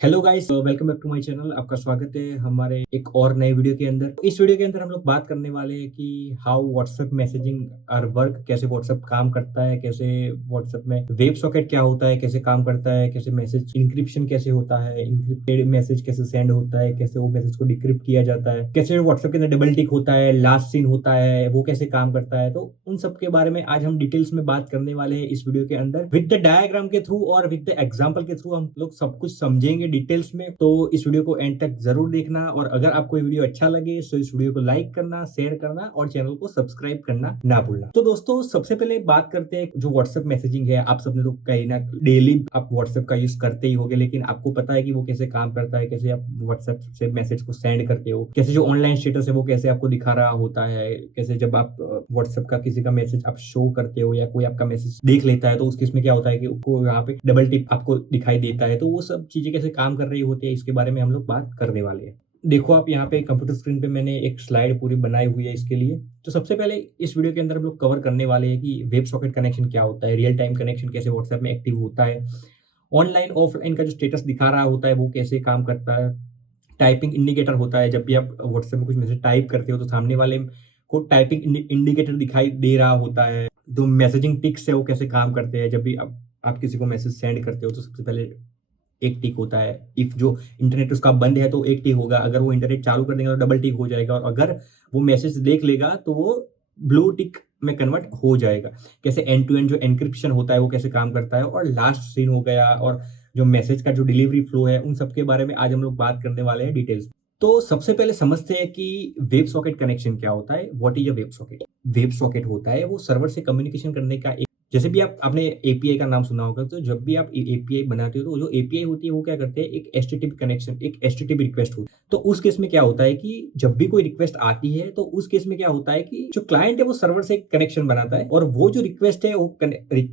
Hello guys, welcome back to my channel. आपका स्वागत है हमारे एक और नए वीडियो के अंदर। इस वीडियो के अंदर हम लोग बात करने वाले हैं कि how WhatsApp messaging are work, कैसे व्हाट्सएप काम करता है, कैसे व्हाट्सएप में वेब सॉकेट क्या होता है, कैसे काम करता है, कैसे मैसेज इंक्रिप्शन कैसे होता है, इंक्रिप्टेड मैसेज कैसे सेंड होता है, कैसे वो मैसेज को डिक्रिप्ट किया जाता है, कैसे व्हाट्सएप के अंदर डबल टिक होता है, लास्ट सीन होता है, वो कैसे काम करता है। तो उन सब के बारे में आज हम डिटेल्स में बात करने वाले हैं इस वीडियो के अंदर, विद द डायग्राम के थ्रू और विद द एग्जाम्पल के थ्रू हम लोग सब कुछ समझेंगे डिटेल्स में। तो इस वीडियो को एंड तक जरूर देखना, और अगर आपको ये वीडियो अच्छा लगे तो इस वीडियो को लाइक करना, शेयर करना और चैनल को सब्सक्राइब करना ना भूलना। तो दोस्तों, सबसे पहले बात करते हैं जो व्हाट्सएप मैसेजिंग है। आप सबने तो कहीं ना डेली आप व्हाट्सएप का यूज करते ही होगे, लेकिन आपको पता है कि वो कैसे काम करता है, कैसे आप व्हाट्सएप से मैसेज को सेंड करते हो, कैसे जो ऑनलाइन स्टेटस है वो कैसे आपको दिखा रहा होता है, कैसे जब आप व्हाट्सएप का किसी का मैसेज आप शो करते हो या कोई आपका मैसेज देख लेता है तो उस केस में क्या होता है कि उसको यहाँ पे डबल टिक आपको दिखाई देता है। तो वो सब चीजें कैसे काम कर रही होती है, इसके बारे में हम लोग बात करने वाले हैं। देखो, आप यहाँ पे कंप्यूटर स्क्रीन पे मैंने एक स्लाइड पूरी बनाई हुई है इसके लिए। तो सबसे पहले इस वीडियो के अंदर हम लोग कवर करने वाले हैं कि वेब सॉकेट कनेक्शन क्या होता है, रियल टाइम कनेक्शन कैसे व्हाट्सएप में एक्टिव होता है, ऑनलाइन ऑफलाइन का जो स्टेटस दिखा रहा होता है वो कैसे काम करता है, टाइपिंग इंडिकेटर होता है, जब भी आप व्हाट्सएप में कुछ मैसेज टाइप करते हो तो सामने वाले को टाइपिंग इंडिकेटर दिखाई दे रहा होता है। जो मैसेजिंग टिक्स है वो कैसे काम करते हैं, जब भी आप किसी को मैसेज सेंड करते हो तो सबसे पहले एक टिक होता है। इफ जो इंटरनेट उसका बंद है तो एक टिक होगा, अगर वो इंटरनेट चालू कर देंगे तो डबल टिक हो जाएगा, और अगर वो मैसेज देख लेगा तो वो ब्लू टिक में कन्वर्ट हो जाएगा। कैसे एंड टू एंड जो एनक्रिप्शन होता है वो कैसे काम करता है, और लास्ट सीन हो गया, और जो मैसेज का जो डिलीवरी फ्लो है, उन सब के बारे में आज हम लोग बात करने वाले हैं डिटेल्स। तो सबसे पहले समझते हैं कि वेब सॉकेट कनेक्शन क्या होता है। What is a web socket? Web socket होता है वो सर्वर से कम्युनिकेशन करने का एक, जैसे भी आपने एपीआई का नाम सुना होगा, तो जब भी आप एपीआई बनाते हो तो जो एपीआई होती है वो क्या करते हैं, एक एचटीटीपी कनेक्शन, एक एचटीटीपी रिक्वेस्ट होती है। तो उस केस में क्या होता है कि जब भी कोई रिक्वेस्ट आती है तो उस केस में क्या होता है कि जो क्लाइंट है वो सर्वर से कनेक्शन बनाता है, और वो जो रिक्वेस्ट है वो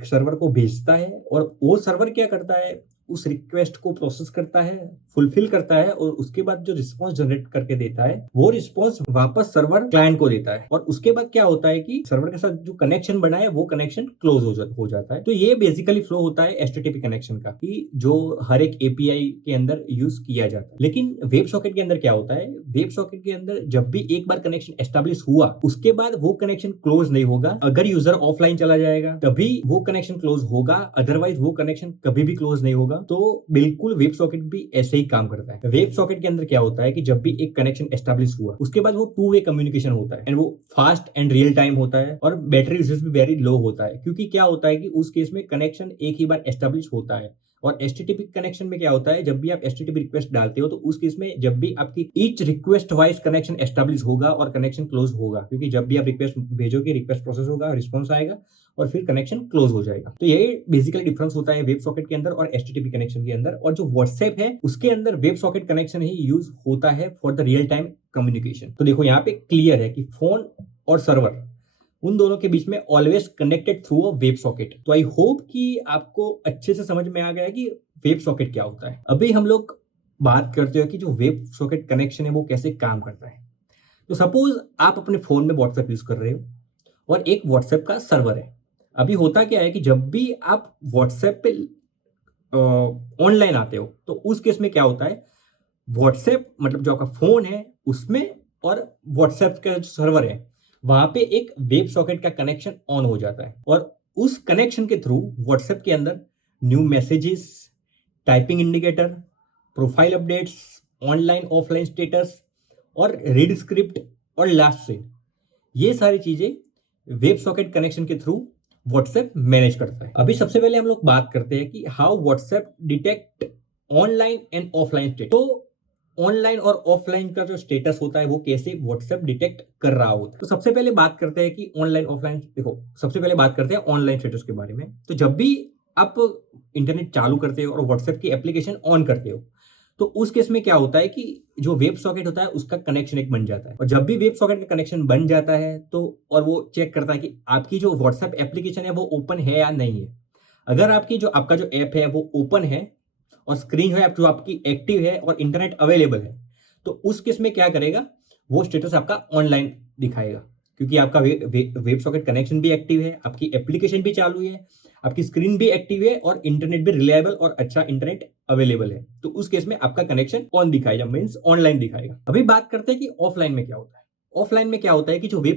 सर्वर को भेजता है, और वो सर्वर क्या करता है, उस रिक्वेस्ट को प्रोसेस करता है, फुलफिल करता है, और उसके बाद जो रिस्पॉन्स जनरेट करके देता है वो रिस्पॉन्स वापस सर्वर क्लाइंट को देता है। और उसके बाद क्या होता है कि सर्वर के साथ जो कनेक्शन बना है वो कनेक्शन क्लोज हो जाता है। तो ये बेसिकली फ्लो होता है एचटीटीपी कनेक्शन का, कि जो हर एक एपीआई के अंदर यूज किया जाता है। लेकिन वेब सॉकेट के अंदर क्या होता है, वेब सॉकेट के अंदर जब भी एक बार कनेक्शन एस्टेब्लिश हुआ उसके बाद वो कनेक्शन क्लोज नहीं होगा। अगर यूजर ऑफलाइन चला जाएगा तभी वो कनेक्शन क्लोज होगा, अदरवाइज वो कनेक्शन कभी भी क्लोज नहीं होगा। तो बिल्कुल वेब सॉकेट भी ऐसे ही काम करता है। वेब सॉकेट के अंदर क्या होता है कि जब भी एक कनेक्शन एस्टेब्लिश हुआ उसके बाद वो टू वे कम्युनिकेशन होता है, एंड वो फास्ट एंड रियल टाइम होता है, और बैटरी यूसेज भी वेरी लो होता है। क्योंकि क्या होता है कि उस केस में कनेक्शन एक ही बार एस्टेब्लिश होता है। और एचटीटीपी कनेक्शन में क्या होता है, जब भी आप एचटीटीपी रिक्वेस्ट डालते हो तो उस केस में जब भी आपकी each request wise connection establish होगा और कनेक्शन क्लोज होगा, क्योंकि जब भी आप रिक्वेस्ट भेजोगे रिक्वेस्ट प्रोसेस होगा, रिस्पॉन्स आएगा और फिर कनेक्शन क्लोज हो जाएगा। तो यही बेसिकली डिफरेंस होता है वेब सॉकेट के अंदर और एचटीटीपी कनेक्शन के अंदर। और जो व्हाट्सएप है उसके अंदर वेब सॉकेट कनेक्शन ही यूज होता है for the real time communication. तो देखो, यहाँ पे क्लियर है कि फोन और सर्वर, उन दोनों के बीच में always connected through a web socket. तो आई होप कि आपको अच्छे से समझ में आ गया कि वेब सॉकेट क्या होता है। अभी हम लोग बात करते हैं कि जो वेब सॉकेट कनेक्शन है वो कैसे काम करता है। तो सपोज आप अपने फोन में व्हाट्सएप यूज कर रहे हो और एक व्हाट्सएप का सर्वर है। अभी होता क्या है कि जब भी आप व्हाट्सएप पे ऑनलाइन आते हो तो उस केस में क्या होता है, व्हाट्सएप मतलब जो आपका फोन है उसमें और व्हाट्सएप का जो सर्वर है वहां पे एक वेब सॉकेट का कनेक्शन ऑन हो जाता है, और उस कनेक्शन के थ्रू व्हाट्सएप के अंदर new messages, typing indicator, profile updates, online offline status और रीड स्क्रिप्ट और लास्ट सीन, ये सारी चीजें वेब सॉकेट कनेक्शन के थ्रू व्हाट्सएप मैनेज करता है। अभी सबसे पहले हम लोग बात करते हैं कि how WhatsApp detect online and offline status. तो ऑनलाइन और ऑफलाइन का जो स्टेटस होता है वो कैसे व्हाट्सएप डिटेक्ट कर रहा होता है। तो सबसे पहले बात करते हैं कि ऑनलाइन ऑफलाइन, देखो सबसे पहले बात करते हैं ऑनलाइन स्टेटस के बारे में। तो जब भी आप इंटरनेट चालू करते हो और व्हाट्सएप की एप्लीकेशन ऑन करते हो तो उस केस में क्या होता है कि जो वेब सॉकेट होता है उसका कनेक्शन एक बन जाता है, और जब भी वेब सॉकेट का कनेक्शन बन जाता है तो और वो चेक करता है कि आपकी जो व्हाट्सएप एप्लीकेशन है वो ओपन है या नहीं है। अगर आपका जो ऐप है वो ओपन है और स्क्रीन है जो आपकी एक्टिव है और इंटरनेट अवेलेबल है, तो उस केस में क्या करेगा, वो स्टेटस आपका ऑनलाइन दिखाएगा, क्योंकि आपका वेब सॉकेट कनेक्शन भी एक्टिव है, आपकी एप्लीकेशन भी चालू है, आपकी स्क्रीन भी एक्टिव है और इंटरनेट भी रिलायबल और अच्छा इंटरनेट अवेलेबल है, तो उस केस में आपका कनेक्शन ऑन दिखाएगा, मींस ऑनलाइन दिखाएगा। अभी बात करते हैं कि ऑफलाइन में क्या होता है। ऑफलाइन में क्या होता है कि जो वेब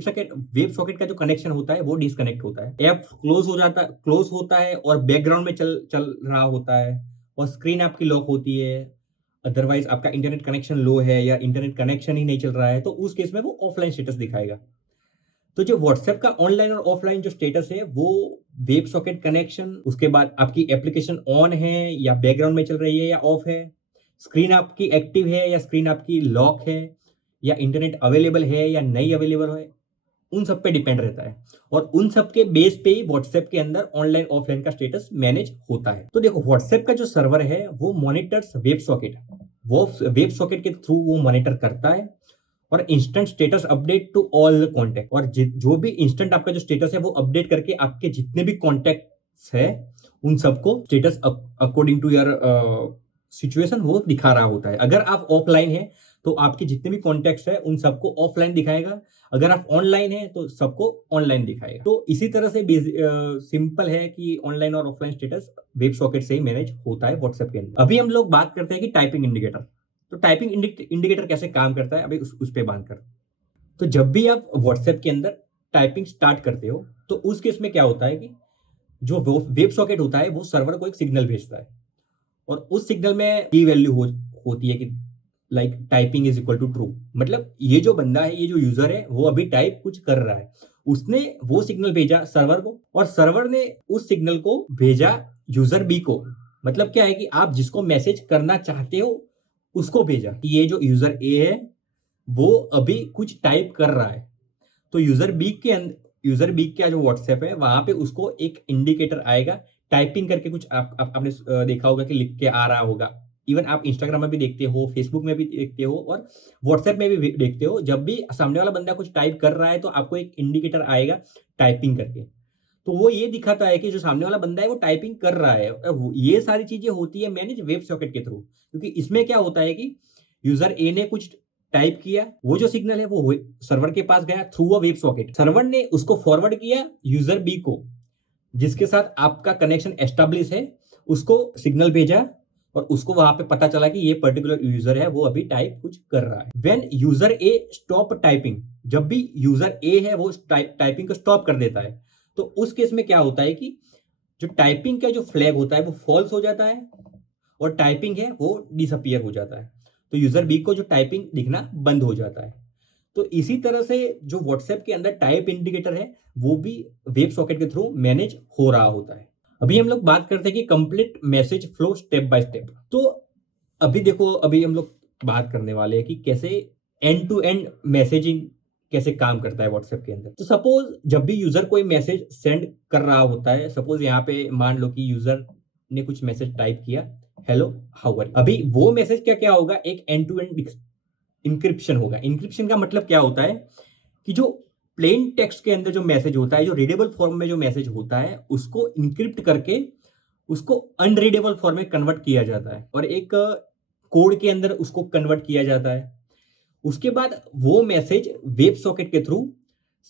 सॉकेट का जो कनेक्शन होता है वो डिस्कनेक्ट होता है, ऐप क्लोज होता है और बैकग्राउंड में चल रहा होता है और स्क्रीन आपकी लॉक होती है। अदरवाइज आपका इंटरनेट कनेक्शन लो है या इंटरनेट कनेक्शन ही नहीं चल रहा है, तो उस केस में वो ऑफलाइन स्टेटस दिखाएगा। तो जो व्हाट्सएप का ऑनलाइन और ऑफलाइन जो स्टेटस है वो वेब सॉकेट कनेक्शन, उसके बाद आपकी एप्लीकेशन ऑन है या बैकग्राउंड में चल रही है या ऑफ है, स्क्रीन आपकी एक्टिव है या स्क्रीन आपकी लॉक है, या इंटरनेट अवेलेबल है या नहीं अवेलेबल है, उन सब पे डिपेंड रहता है। और उन सब के बेस पे ही व्हाट्सएप के अंदर ऑनलाइन ऑफलाइन का स्टेटस मैनेज होता है। तो देखो, व्हाट्सएप का जो सर्वर है वो मॉनिटर्स वेब सॉकेट, वो वेब सॉकेट के थ्रू वो मॉनिटर करता है और instant status update to all contact, और जो भी इंस्टेंट आपका जो स्टेटस है वो अपडेट करके आपके जितने भी कॉन्टैक्ट्स है उन सबको status according to your situation वो दिखा रहा होता है। अगर आप ऑफलाइन है तो आपके जितने भी कॉन्टैक्ट्स है उन सबको ऑफलाइन दिखाएगा, अगर आप ऑनलाइन है तो सबको ऑनलाइन दिखाएगा। तो इसी तरह से सिंपल है कि ऑनलाइन और ऑफलाइन स्टेटस वेब सॉकेट से ही मैनेज होता है व्हाट्सएप के अंदर। अभी हम लोग बात करते हैं कि टाइपिंग इंडिकेटर। तो टाइपिंग इंडिकेटर कैसे काम करता है, अभी उस पर बात कर। तो जब भी आप व्हाट्सएप के अंदर टाइपिंग स्टार्ट करते हो तो उस केस में क्या होता है कि जो वेब सॉकेट होता है वो सर्वर को एक सिग्नल भेजता है और उस सिग्नल में की वैल्यू होती है कि like typing is equal to true. मतलब ये जो बंदा है, ये जो यूजर है, वो अभी टाइप कुछ कर रहा है, उसने वो सिग्नल भेजा सर्वर को और सर्वर ने उस सिग्नल को भेजा यूजर बी को। मतलब क्या है कि आप जिसको मैसेज करना चाहते हो उसको भेजा कि ये जो यूजर ए है वो अभी कुछ टाइप कर रहा है। तो यूजर बी का जो व्हाट्सएप है वहां पे उसको एक इंडिकेटर आएगा टाइपिंग करके, कुछ आपने देखा होगा कि लिख के आ रहा होगा। इवन आप इंस्टाग्राम में भी देखते हो, फेसबुक में भी देखते हो और व्हाट्सएप में भी देखते हो। जब भी सामने वाला बंदा कुछ टाइप कर रहा है तो आपको एक इंडिकेटर आएगा टाइपिंग करके, तो वो ये दिखाता है कि जो सामने वाला बंदा है वो टाइपिंग कर रहा है। ये सारी चीजें होती है मैनेज वेब सॉकेट के थ्रू, क्योंकि इसमें क्या होता है कि यूजर ए ने कुछ टाइप किया, वो जो सिग्नल है वो सर्वर के पास गया through a web socket, server ने उसको फॉरवर्ड किया यूजर बी को जिसके साथ आपका कनेक्शन एस्टेब्लिश है, उसको सिग्नल भेजा और उसको वहां पे पता चला कि ये पर्टिकुलर यूजर है वो अभी टाइप कुछ कर रहा है। When user A stop typing, जब भी यूजर ए है वो टाइपिंग को स्टॉप कर देता है तो उस केस में क्या होता है कि जो टाइपिंग का जो फ्लैग होता है वो फॉल्स हो जाता है और टाइपिंग है वो डिसअपियर हो जाता है, तो यूजर बी को जो टाइपिंग दिखना बंद हो जाता है। तो इसी तरह से जो व्हाट्सएप के अंदर टाइप इंडिकेटर है वो भी वेब सॉकेट के थ्रू मैनेज हो रहा होता है। अभी हम लोग बात करते हैं कि complete message flow step by step. तो अभी देखो, अभी हम लोग बात करने वाले हैं कि कैसे एंड टू एंड मैसेजिंग कैसे काम करता है व्हाट्सएप के अंदर। तो सपोज जब भी यूजर कोई मैसेज सेंड कर रहा होता है, सपोज यहाँ पे मान लो कि यूजर ने कुछ मैसेज टाइप किया, हेलो हाउ आर यू। अभी वो मैसेज क्या क्या होगा, एक एंड टू एंड इंक्रिप्शन होगा। इंक्रिप्शन का मतलब क्या होता है कि जो प्लेन टेक्स्ट के अंदर जो मैसेज होता है, जो रीडेबल फॉर्म में जो मैसेज होता है, उसको इंक्रिप्ट करके उसको अनरीडेबल फॉर्म में कन्वर्ट किया जाता है और एक कोड के अंदर उसको कन्वर्ट किया जाता है। उसके बाद वो मैसेज वेब सॉकेट के थ्रू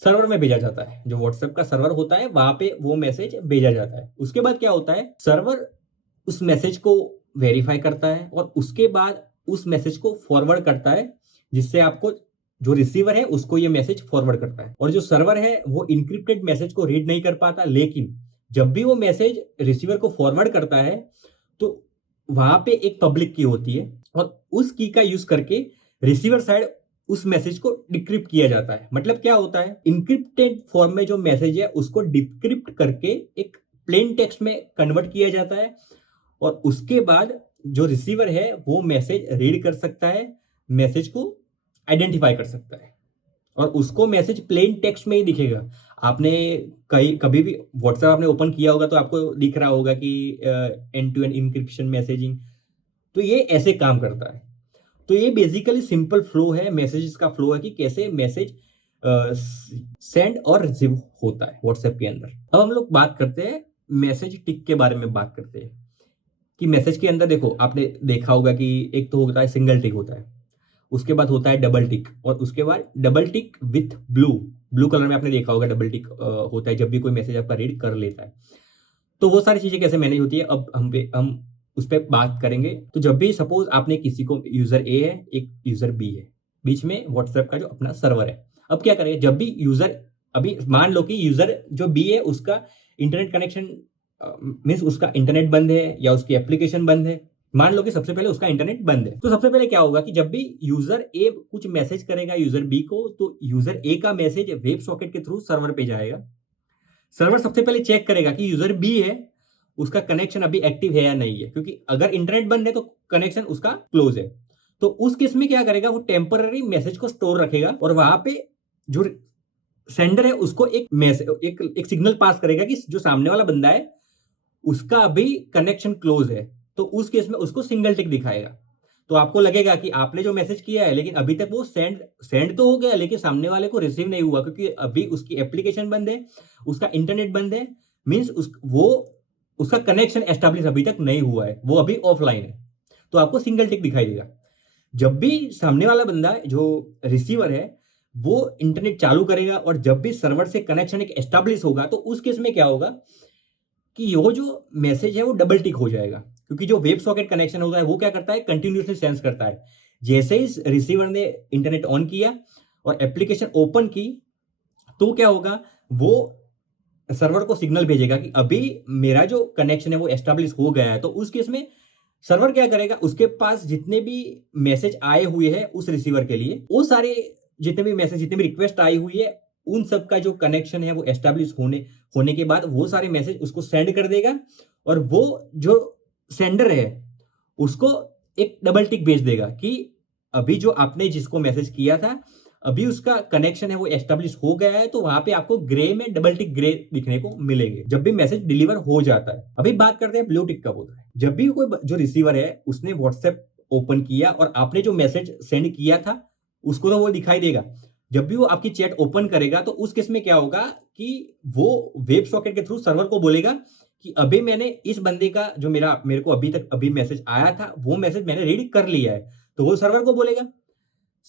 सर्वर में भेजा जाता है, जो व्हाट्सएप का सर्वर होता है वहां पे वो मैसेज भेजा जाता है। उसके बाद क्या होता है, सर्वर उस मैसेज को वेरीफाई करता है और उसके बाद उस मैसेज को फॉरवर्ड करता है, जिससे आपको जो रिसीवर है उसको ये मैसेज फॉरवर्ड करता है। और जो सर्वर है वो इनक्रिप्टेड मैसेज को रीड नहीं कर पाता, लेकिन जब भी वो मैसेज रिसीवर को फॉरवर्ड करता है तो वहां पे एक पब्लिक की होती है और उस की का यूज करके रिसीवर साइड उस मैसेज को डिक्रिप्ट किया जाता है। मतलब क्या होता है, इनक्रिप्टेड फॉर्म में जो मैसेज है उसको डिक्रिप्ट करके एक प्लेन टेक्स्ट में कन्वर्ट किया जाता है और उसके बाद जो रिसीवर है वो मैसेज रीड कर सकता है, मैसेज को आइडेंटिफाई कर सकता है और उसको मैसेज प्लेन टेक्स्ट में ही दिखेगा। आपने कभी भी व्हाट्सएप आपने ओपन किया होगा तो आपको दिख रहा होगा कि end to end encryption messaging, तो ये ऐसे काम करता है। तो ये बेसिकली सिंपल फ्लो है, मैसेजेस का फ्लो है कि कैसे मैसेज सेंड और रिसीव होता है व्हाट्सएप के अंदर। अब हम लोग बात करते हैं मैसेज टिक के बारे में बात करते हैं कि मैसेज के अंदर देखो, आपने देखा होगा कि एक तो होता है सिंगल टिक होता है, उसके बाद होता है डबल टिक और उसके बाद double tick with blue colour में आपने देखा होगा डबल टिक होता है जब भी कोई मैसेज आपका रीड कर लेता है। तो वो सारी चीजें कैसे मैनेज होती है अब हम उस पर बात करेंगे। तो जब भी सपोज आपने किसी को, यूजर ए है, एक यूजर बी है, बीच में व्हाट्सएप का जो अपना सर्वर है। अब क्या करेंगे, जब भी यूजर, अभी मान लो कि यूजर जो बी है उसका इंटरनेट कनेक्शन मीन्स उसका इंटरनेट बंद है या उसकी एप्लीकेशन बंद है। मान लो कि सबसे पहले उसका इंटरनेट बंद है, तो सबसे पहले क्या होगा कि जब भी यूजर ए कुछ मैसेज करेगा यूजर बी को, तो यूजर ए का मैसेज वेब सॉकेट के थ्रू सर्वर पे जाएगा। सर्वर सबसे पहले चेक करेगा कि यूजर बी है उसका कनेक्शन अभी एक्टिव है या नहीं है, क्योंकि अगर इंटरनेट बंद है तो कनेक्शन उसका क्लोज है। तो उस केस में क्या करेगा, वो टेम्पररी मैसेज को स्टोर रखेगा और वहां पे जो सेंडर है उसको एक मैसेज, एक सिग्नल पास करेगा कि जो सामने वाला बंदा है उसका अभी कनेक्शन क्लोज है। तो उस केस में उसको सिंगल टिक दिखाएगा। तो आपको लगेगा कि आपने जो मैसेज किया है लेकिन अभी तक वो सेंड सेंड तो हो गया लेकिन सामने वाले को रिसीव नहीं हुआ, क्योंकि अभी उसकी एप्लीकेशन बंद है, उसका इंटरनेट बंद है, मींस वो उसका कनेक्शन एस्टैब्लिश अभी तक नहीं हुआ है, वो अभी ऑफलाइन है। तो आपको सिंगल टिक दिखाई देगा। जब भी सामने वाला बंदा जो रिसीवर है वो इंटरनेट चालू करेगा और जब भी सर्वर से कनेक्शन एक एस्टैब्लिश होगा, तो उस केस में क्या होगा कि वो जो मैसेज है वो डबल टिक हो जाएगा, क्योंकि जो वेब सॉकेट कनेक्शन होता है वो क्या करता है, कंटिन्यूसली सेंस करता है। जैसे ही रिसीवर ने इंटरनेट ऑन किया और एप्लीकेशन ओपन की, तो क्या होगा, वो सर्वर को सिग्नल भेजेगा कि अभी मेरा जो कनेक्शन है वो एस्टैब्लिश हो गया है। तो उस केस में सर्वर क्या करेगा, उसके पास जितने भी मैसेज आए हुए हैं उस रिसीवर के लिए, वो सारे जितने भी मैसेज, जितने भी रिक्वेस्ट आई हुई है, उन सब का जो कनेक्शन है वो एस्टैब्लिश होने के बाद वो सारे मैसेज उसको सेंड कर देगा। और वो जो सेंडर है उसको एक डबल टिक भेज देगा कि अभी जो आपने जिसको मैसेज किया था अभी उसका कनेक्शन है वो एस्टैब्लिश हो गया है। तो वहां पे आपको ग्रे में डबल टिक ग्रे दिखने को मिलेंगे जब भी मैसेज डिलीवर हो जाता है। अभी बात करते हैं ब्लू टिक कब होता है। जब भी कोई जो रिसीवर है उसने व्हाट्सएप ओपन किया और आपने जो मैसेज सेंड किया था उसको तो वो दिखाई देगा। जब भी वो आपकी चैट ओपन करेगा तो उस केस में क्या होगा कि वो वेब सॉकेट के थ्रू सर्वर को बोलेगा कि अभी मैंने इस बंदे का जो मेरे को अभी तक अभी मैसेज आया था वो मैसेज मैंने रीड कर लिया है। तो वो सर्वर को बोलेगा,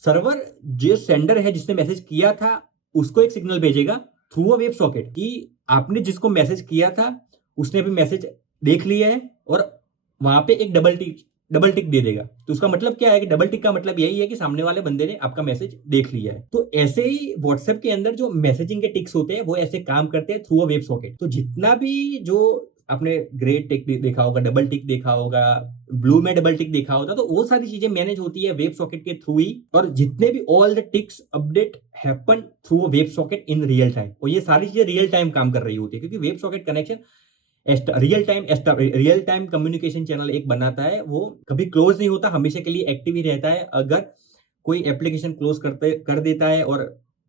सर्वर जो सेंडर है जिसने मैसेज किया था उसको एक सिग्नल भेजेगा थ्रू अ वेब सॉकेट कि आपने जिसको मैसेज किया था उसने अभी मैसेज देख लिया है, और वहां पे एक डबल टिक दे देगा। तो उसका मतलब क्या है कि डबल टिक का मतलब यही है कि सामने वाले बंदे ने आपका मैसेज देख लिया है। तो ऐसे ही व्हाट्सएप के अंदर जो मैसेजिंग के टिक्स होते हैं वो ऐसे काम करते हैं थ्रू अ वेब सॉकेट। तो जितना भी जो आपने ग्रे टिक देखा होगा, डबल टिक देखा होगा, ब्लू में डबल टिक देखा होता, तो वो सारी चीजें मैनेज होती है वेब सॉकेट के थ्रू ही। और जितने भी all the ticks update happen through a web socket in real time, और ये सारी चीजें रियल टाइम काम कर रही होती है, क्योंकि web socket connection real time communication channel एक बनाता है, वो कभी क्लोज नहीं होता, हमेशा के लिए एक्टिव ही रहता है। अगर कोई एप्लीकेशन क्लोज कर देता है और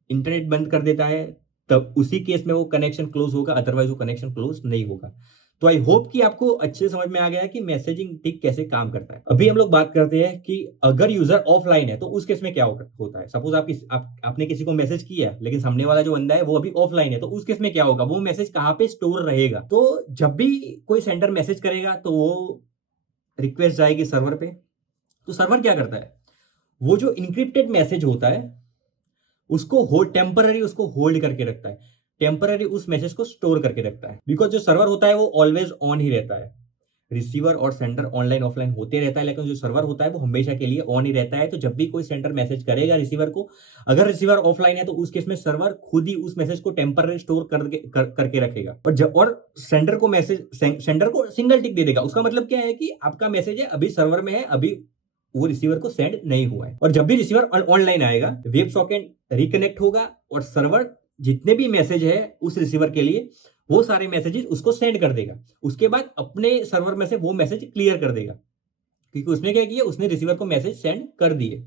इंटरनेट बंद कर देता है तब उसी केस में वो कनेक्शन क्लोज होगा, अदरवाइज वो कनेक्शन क्लोज नहीं होगा। तो आई होप कि आपको अच्छे समझ में आ गया है कि मैसेजिंग टिक कैसे काम करता है। अभी हम लोग बात करते हैं कि अगर यूजर ऑफलाइन है तो उस केस में क्या होता है। सपोज आपने किसी को मैसेज किया लेकिन सामने वाला जो बंदा है वो अभी ऑफलाइन है, तो उस केस में क्या होगा, वो मैसेज कहां पे स्टोर रहेगा। तो जब भी कोई सेंडर मैसेज करेगा तो वो रिक्वेस्ट जाएगी सर्वर पे। तो सर्वर क्या करता है, वो जो इंक्रिप्टेड मैसेज होता है उसको टेम्पररी उसको होल्ड करके रखता है, टेम्पररी उस मैसेज को स्टोर करके रखता है। बिकॉज जो सर्वर होता है वो ऑलवेज ऑन ही रहता है। रिसीवर और सेंडर ऑनलाइन ऑफलाइन होते रहता है, लेकिन जो सर्वर होता है वो हमेशा के लिए ऑन ही रहता है। तो जब भी कोई सेंडर मैसेज करेगा रिसीवर को, अगर रिसीवर ऑफलाइन है तो उस केस में सर्वर खुद ही उस मैसेज को टेम्पररी स्टोर करके रखेगा। और सेंडर को सिंगल टिक दे देगा। उसका मतलब क्या है कि आपका मैसेज है अभी सर्वर में है, अभी वो रिसीवर को सेंड नहीं हुआ है। और जब भी रिसीवर ऑनलाइन आएगा वेब सॉकेट रिकनेक्ट होगा और सर्वर जितने भी मैसेज है उस रिसीवर के लिए वो सारे मैसेजेस उसको सेंड कर देगा। उसके बाद अपने सर्वर में से वो मैसेज क्लियर कर देगा, क्योंकि उसने क्या किया, उसने रिसीवर को मैसेज सेंड कर दिए।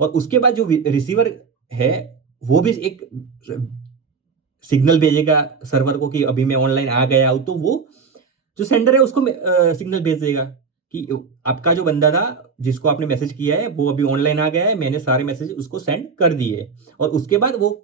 और उसके बाद जो रिसीवर है वो भी एक सिग्नल भेजेगा सर्वर को कि अभी मैं ऑनलाइन आ गया हूं। तो वो जो सेंडर है उसको सिग्नल भेज देगा कि आपका जो बंदा था जिसको आपने मैसेज किया है वो अभी ऑनलाइन आ गया है, मैंने सारे मैसेज उसको सेंड कर दिए। और उसके बाद वो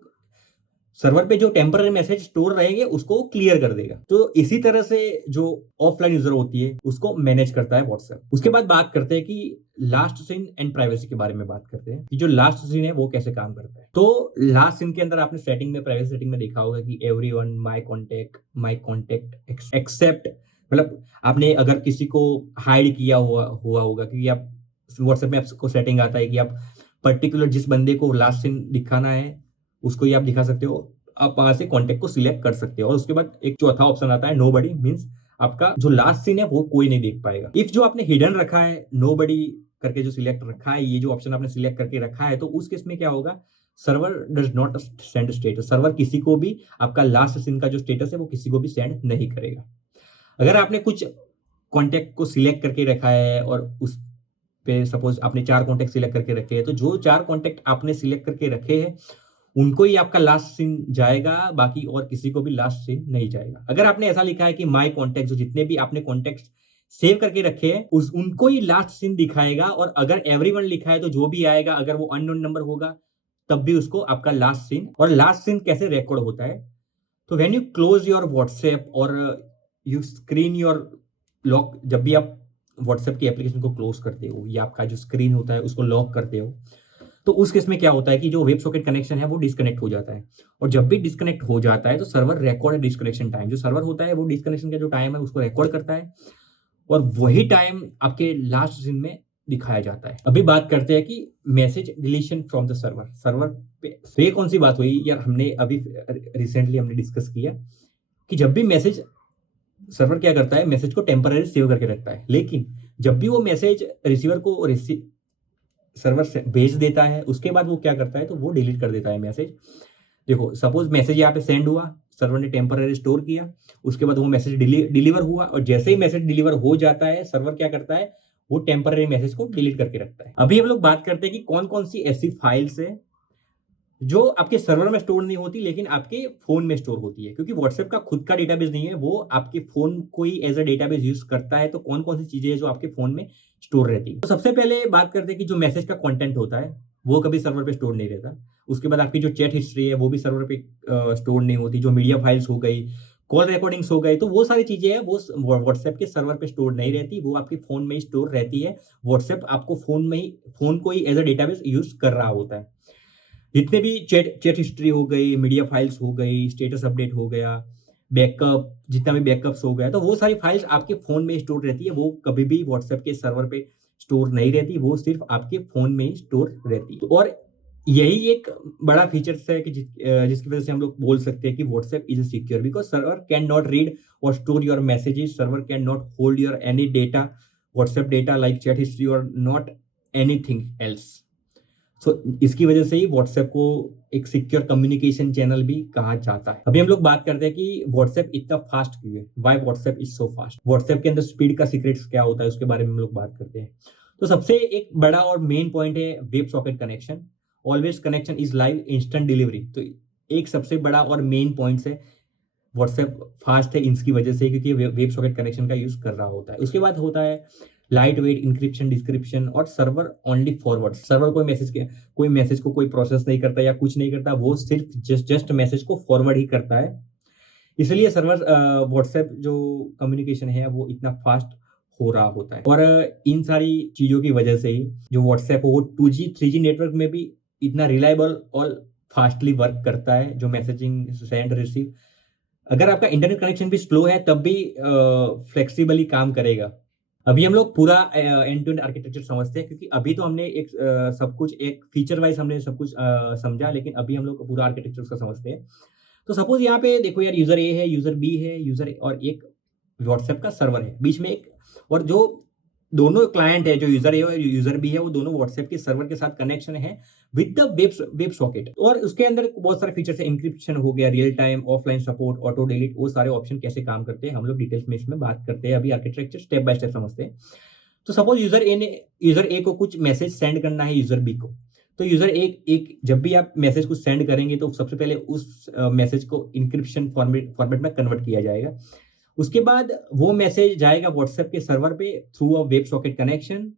सर्वर पे जो टेम्पररी मैसेज स्टोर रहेंगे उसको क्लियर कर देगा। तो इसी तरह से जो ऑफलाइन यूजर होती है उसको मैनेज करता है व्हाट्सएप। उसके बाद बात करते हैं कि लास्ट सीन एंड प्राइवेसी के बारे में बात करते हैं कि जो लास्ट सीन है वो कैसे काम करता है। तो लास्ट सीन के अंदर आपने सेटिंग में, प्राइवेसी सेटिंग में देखा होगा कि एवरीवन, माय कॉन्टेक्ट एक्सेप्ट, मतलब आपने अगर किसी को हाइड किया हुआ होगा, क्योंकि आप व्हाट्सएप में आपको सेटिंग आता है कि आप पर्टिकुलर जिस बंदे को लास्ट सीन दिखाना है उसको ही आप दिखा सकते हो। आप वहां से कॉन्टेक्ट को सिलेक्ट कर सकते हो। और उसके बाद एक चौथा ऑप्शन आता है नोबडी, मींस आपका जो लास्ट सीन है वो कोई नहीं देख पाएगा। इफ जो आपने हिडन रखा है, नोबडी करके जो सिलेक्ट रखा है, ये जो ऑप्शन आपने सिलेक्ट करके रखा है, तो उस केस में क्या होगा, server does not send status. Server किसी को भी आपका लास्ट सीन का जो स्टेटस है वो किसी को भी सेंड नहीं करेगा। अगर आपने कुछ कॉन्टेक्ट को सिलेक्ट करके रखा है और उस पे सपोज आपने 4 कॉन्टेक्ट सिलेक्ट करके रखे हैं, तो जो 4 कॉन्टेक्ट आपने सिलेक्ट करके रखे हैं उनको ही आपका लास्ट सीन जाएगा, बाकी और किसी को भी लास्ट सीन नहीं जाएगा। अगर आपने ऐसा लिखा है कि माय कॉन्टेक्ट, जो जितने भी आपने कॉन्टेक्ट सेव करके रखे हैं उस उनको ही लास्ट सीन दिखाएगा। और अगर एवरीवन लिखा है तो जो भी आएगा, अगर वो अननोन नंबर होगा तब भी उसको आपका लास्ट सीन। और लास्ट सीन कैसे रिकॉर्ड होता है, तो when you close your WhatsApp और यू स्क्रीन योर लॉक, जब भी आप व्हाट्सएप की एप्लीकेशन को क्लोज करते हो या आपका जो स्क्रीन होता है उसको लॉक करते हो, तो उस केस में क्या होता है कि जो वेब सॉकेट कनेक्शन है वो डिस्कनेक्ट हो जाता है। और जब भी डिस्कनेक्ट हो जाता है तो सर्वर रिकॉर्ड डिस्कनेक्शन टाइम, जो सर्वर होता है वो डिस्कनेक्शन का जो टाइम है उसको रिकॉर्ड करता है और वही टाइम आपके लास्ट सीन में दिखाया जाता है। अभी बात करते हैं कि message deletion from the server. Server पे ये कौन सी बात हुई यार, हमने अभी रिसेंटली हमने डिस्कस किया कि जब भी मैसेज, सर्वर क्या करता है, मैसेज को टेम्पररी सेव करके रखता है, लेकिन जब भी वो मैसेज रिसीवर को सर्वर से भेज देता है उसके बाद वो क्या करता है, तो वो डिलीट कर देता है मैसेज। देखो सपोज मैसेज यहाँ पे सेंड हुआ, सर्वर ने टेम्पररी स्टोर किया, उसके बाद वो मैसेज डिलीवर हुआ और जैसे ही मैसेज डिलीवर हो जाता है सर्वर क्या करता है, वो टेम्पररी मैसेज को डिलीट करके रखता है। अभी हम लोग बात करते हैं कि कौन कौन सी ऐसी फाइल्स है जो आपके सर्वर में स्टोर नहीं होती लेकिन आपके फोन में स्टोर होती है, क्योंकि व्हाट्सएप का खुद का डेटाबेस नहीं है, वो आपके फोन को ही एज अ डेटाबेस यूज करता है। तो कौन कौन सी चीजें हैं जो आपके फोन में स्टोर रहती है, तो सबसे पहले बात करते हैं कि जो मैसेज का कंटेंट होता है वो कभी सर्वर पे स्टोर नहीं रहता। उसके बाद आपकी जो चैट हिस्ट्री है वो भी सर्वर पे स्टोर नहीं होती। जो मीडिया फाइल्स हो गई, कॉल रिकॉर्डिंग्स हो गई, तो वो सारी चीजें हैं वो व्हाट्सएप के सर्वर पे स्टोर नहीं रहती, वो आपके फोन में ही स्टोर रहती है। व्हाट्सएप आपको फोन को ही एज अ डेटाबेस यूज कर रहा होता है। जितने भी चैट हिस्ट्री हो गई, मीडिया फाइल्स हो गई, स्टेटस अपडेट हो गया, बैकअप, जितना भी बैकअप्स हो गया, तो वो सारी फाइल्स आपके फोन में स्टोर रहती है। वो कभी भी व्हाट्सएप के सर्वर पे स्टोर नहीं रहती, वो सिर्फ आपके फोन में ही स्टोर रहती है। और यही एक बड़ा फीचर्स है कि जिसकी वजह से हम लोग बोल सकते हैं कि WhatsApp is secure, because server can not read और store your messages, server can not hold your any data, WhatsApp data like chat history और नॉट एनीथिंग एल्स। सो इसकी वजह से ही व्हाट्सएप को एक सिक्योर कम्युनिकेशन चैनल भी कहा जाता है। अभी हम लोग बात करते हैं कि व्हाट्सएप इतना फास्ट क्यों है, why WhatsApp is so fast. WhatsApp के अंदर स्पीड का सीक्रेट्स क्या होता है उसके बारे में हम लोग बात करते हैं। तो सबसे एक बड़ा और मेन पॉइंट है web socket connection. Always connection is live, instant delivery. तो एक सबसे बड़ा और मेन पॉइंट है व्हाट्सएप फास्ट है इसकी वजह से, क्योंकि वेब सॉकेट कनेक्शन का यूज कर रहा होता है। उसके बाद होता है लाइट वेट इंक्रिप्शन डिस्क्रिप्शन और सर्वर ओनली फॉरवर्ड। सर्वर कोई मैसेज को कोई प्रोसेस नहीं करता या कुछ नहीं करता, वो सिर्फ जस्ट मैसेज को फॉरवर्ड ही करता है। इसलिए सर्वर व्हाट्सएप जो कम्युनिकेशन है वो इतना फास्ट हो रहा होता है। और इन सारी चीजों की वजह से ही जो व्हाट्सएप वो 2G 3G नेटवर्क में भी इतना रिलायबल और फास्टली वर्क करता है, जो मैसेजिंग सेंड रिसीव। अगर आपका इंटरनेट कनेक्शन भी स्लो है तब भी फ्लेक्सिबली काम करेगा। अभी हम लोग पूरा एंड टू एंड आर्किटेक्चर समझते हैं, क्योंकि अभी तो हमने एक सब कुछ एक फीचर वाइज हमने सब कुछ समझा, लेकिन अभी हम लोग पूरा आर्किटेक्चर उसका समझते हैं। तो सपोज यहाँ पे देखो यार, यूजर ए है, यूजर बी है, यूजर और एक व्हाट्सएप का सर्वर है बीच में एक, और जो दोनों क्लाइंट है, जो यूजर ए और यूजर बी है, वो दोनों व्हाट्सएप के सर्वर के साथ कनेक्शन है विद द वेब सॉकेट। और उसके अंदर बहुत सारे फीचर्स है, इंक्रिप्शन हो गया, real time, offline support, auto delete, वो सारे ऑप्शन कैसे काम करते हैं हम लोग डिटेल्स में इसमें बात करते हैं। अभी आर्किटेक्चर स्टेप बाय स्टेप समझते हैं। तो सपोज यूजर ए को कुछ मैसेज सेंड करना है यूजर बी को, तो यूजर एक जब भी आप मैसेज को सेंड करेंगे तो सबसे पहले उस मैसेज को इंक्रिप्शन फॉर्मेट में कन्वर्ट किया जाएगा। उसके बाद वो मैसेज जाएगा व्हाट्सएप के सर्वर पे through a web socket connection.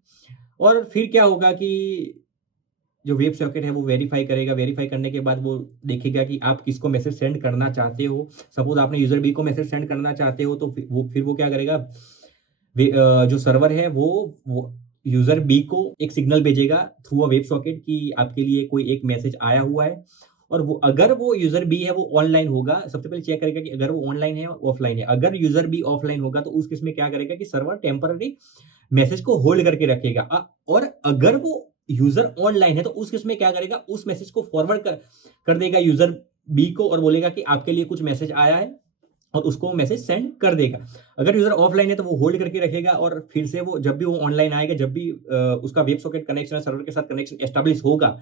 और फिर क्या होगा कि जो वेब सॉकेट है वो वेरीफाई करेगा। वेरीफाई करने के बाद वो देखेगा कि आप किसको मैसेज सेंड करना चाहते हो। सपोज आपने यूजर बी को मैसेज सेंड करना चाहते हो, तो फिर वो क्या करेगा, जो सर्वर है वो यूजर बी को एक सिग्नल भेजेगा थ्रू अ वेब सॉकेट कि आपके लिए कोई एक मैसेज आया हुआ है। और वो अगर वो यूजर बी है वो ऑनलाइन होगा, सबसे पहले चेक करेगा कि अगर वो ऑनलाइन है ऑफलाइन है। अगर यूजर बी ऑफलाइन होगा तो उस केस में क्या करेगा कि सर्वर टेम्पररी मैसेज को होल्ड करके रखेगा। और अगर वो यूजर ऑनलाइन है तो उस केस में क्या करेगा, उस मैसेज को फॉरवर्ड कर देगा यूजर बी को और बोलेगा कि आपके लिए कुछ मैसेज आया है, और उसको मैसेज सेंड कर देगा। अगर यूजर ऑफलाइन है तो वो होल्ड करके रखेगा, और फिर से वो जब भी वो ऑनलाइन आएगा, जब भी उसका वेब सॉकेट कनेक्शन सर्वर के साथ कनेक्शन एस्टेब्लिश होगा,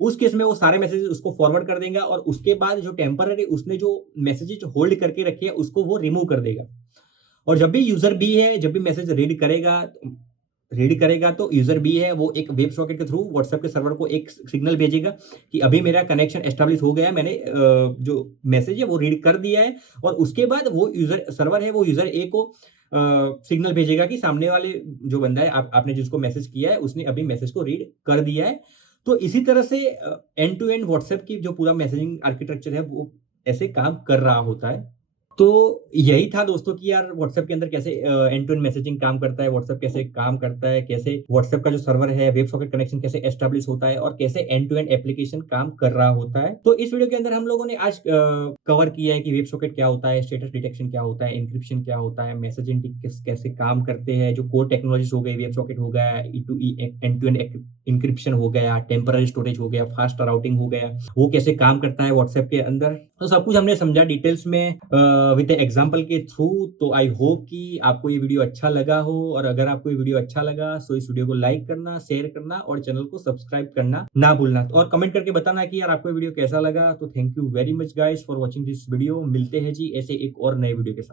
उस केस में वो सारे मैसेजेस उसको फॉरवर्ड कर देगा। और उसके बाद जो टेम्पररी उसने जो मैसेजेस होल्ड करके रखे हैं उसको वो रिमूव कर देगा। और जब भी यूजर बी है, जब भी मैसेज रीड करेगा तो यूजर बी है वो एक वेब सॉकेट के थ्रू व्हाट्सएप के सर्वर को एक सिग्नल भेजेगा कि अभी मेरा कनेक्शन एस्टेब्लिश हो गया है, मैंने जो मैसेज है वो रीड कर दिया है। और उसके बाद वो यूजर सर्वर है वो यूजर ए को सिग्नल भेजेगा कि सामने वाले जो बंदा है, आपने जिसको मैसेज किया है, उसने अभी मैसेज को रीड कर दिया है। तो इसी तरह से एंड टू एंड व्हाट्सएप की जो पूरा मैसेजिंग आर्किटेक्चर है वो ऐसे काम कर रहा होता है। तो यही था दोस्तों कि यार व्हाट्सएप के अंदर कैसे एंड टू एंड मैसेजिंग काम करता है, व्हाट्सएप कैसे काम करता है, कैसे व्हाट्सएप का जो सर्वर है वेब सॉकेट कनेक्शन कैसे एस्टेब्लिश होता है, और कैसे एंड टू एंड एप्लीकेशन काम कर रहा होता है। तो इस वीडियो के अंदर हम लोगों ने आज कवर किया है कि वेब सॉकेट क्या होता है, स्टेटस डिटेक्शन क्या होता है, इंक्रिप्शन क्या होता है, मैसेजिंग कैसे काम करते हैं, जो कोर टेक्नोलॉजीज हो गई, वेब सॉकेट हो गया, एंड टू एंड इंक्रिप्शन हो गया, टेम्पररी स्टोरेज हो गया, फास्ट राउटिंग हो गया, वो कैसे काम करता है व्हाट्सएप के अंदर। तो सब कुछ हमने समझा डिटेल्स में विद एग्जांपल के थ्रू। तो आई होप कि आपको ये वीडियो अच्छा लगा हो, और अगर आपको ये वीडियो अच्छा लगा तो इस वीडियो को लाइक करना, शेयर करना और चैनल को सब्सक्राइब करना ना भूलना, और कमेंट करके बताना कि यार आपको ये वीडियो कैसा लगा। तो thank you very much guys for watching this video. मिलते हैं जी ऐसे एक और नए वीडियो के साथ।